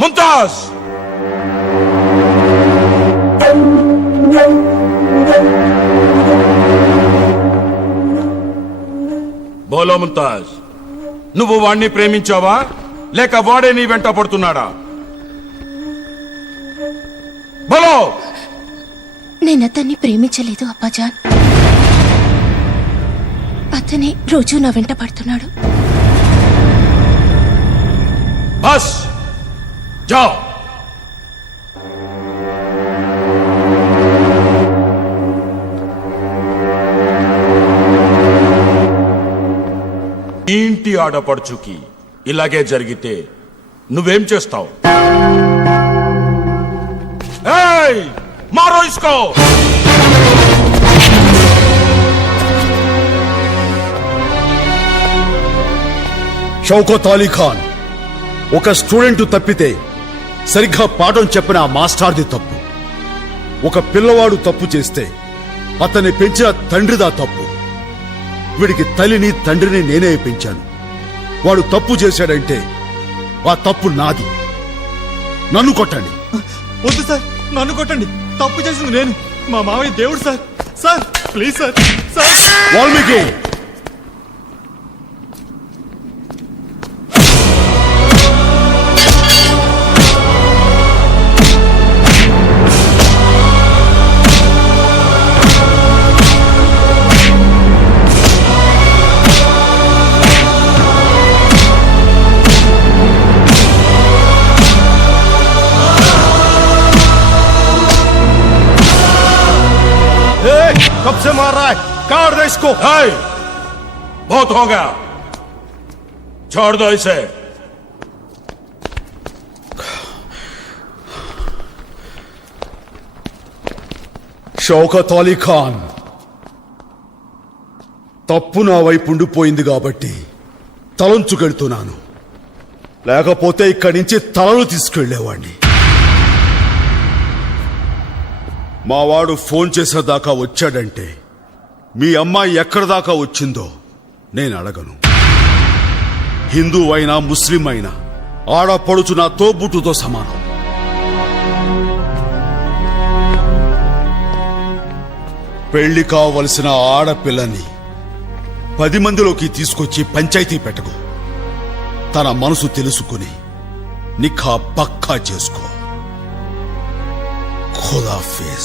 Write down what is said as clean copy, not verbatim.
ముంతాజ్ బోలో ముంతాజ్, నువ్వు వాణ్ణి ప్రేమించావా లేక వాడే నీ వెంట పడుతున్నాడా? బోలో. నేను అతన్ని ప్రేమించలేదు అబ్బాజాన్. అతనే రోజు నా వెంట పడుతున్నాడు. బస్ జాओ. ఇంటి ఆడపడుచుకి ఇలాగే జరిగితే నువ్వేం చేస్తావు? ఏయ్, మారో ఇస్కో. షౌకత్ అలీ ఖాన్, ఒక స్టూడెంట్ తప్పితే సరిగ్గా పాఠం చెప్పిన ఆ మాస్టార్ది తప్పు. ఒక పిల్లవాడు తప్పు చేస్తే అతన్ని పెంచిన తండ్రిదా తప్పు. వీడికి తల్లిని తండ్రిని నేనే పెంచాను. వాడు తప్పు చేశాడంటే ఆ తప్పు నాది. నన్ను కొట్టండి. వద్దు సార్, నన్ను కొట్టండి. తప్పు చేసింది నేను. మా మావయ్య దేవుడు sir. Sir please sir. Sir Valmiki, कब से मार रहा है? काट दो इसको. बहुत हो गया, छोड़ दो इसे. షౌకత్ అలీ ఖాన్, తప్పు నా వైపు ఉండిపోయింది కాబట్టి తలంచుకెళ్తున్నాను. లేకపోతే ఇక్కడి నుంచి తలలు తీసుకెళ్లేవాణ్ణి. మావాడు ఫోన్ చేసేదాకా వచ్చాడంటే మీ అమ్మాయి ఎక్కడి దాకా వచ్చిందో నేను అడగను. హిందూ అయినా ముస్లిం అయినా ఆడపడుచు నా తోబుట్టుతో సమానం. పెళ్లి కావలసిన ఆడపిల్లని 10 మందిలోకి తీసుకొచ్చి పంచాయతీ పెట్టకు. తన మనసు తెలుసుకుని నిఖా పక్కా చేసుకో. खुदाफिज.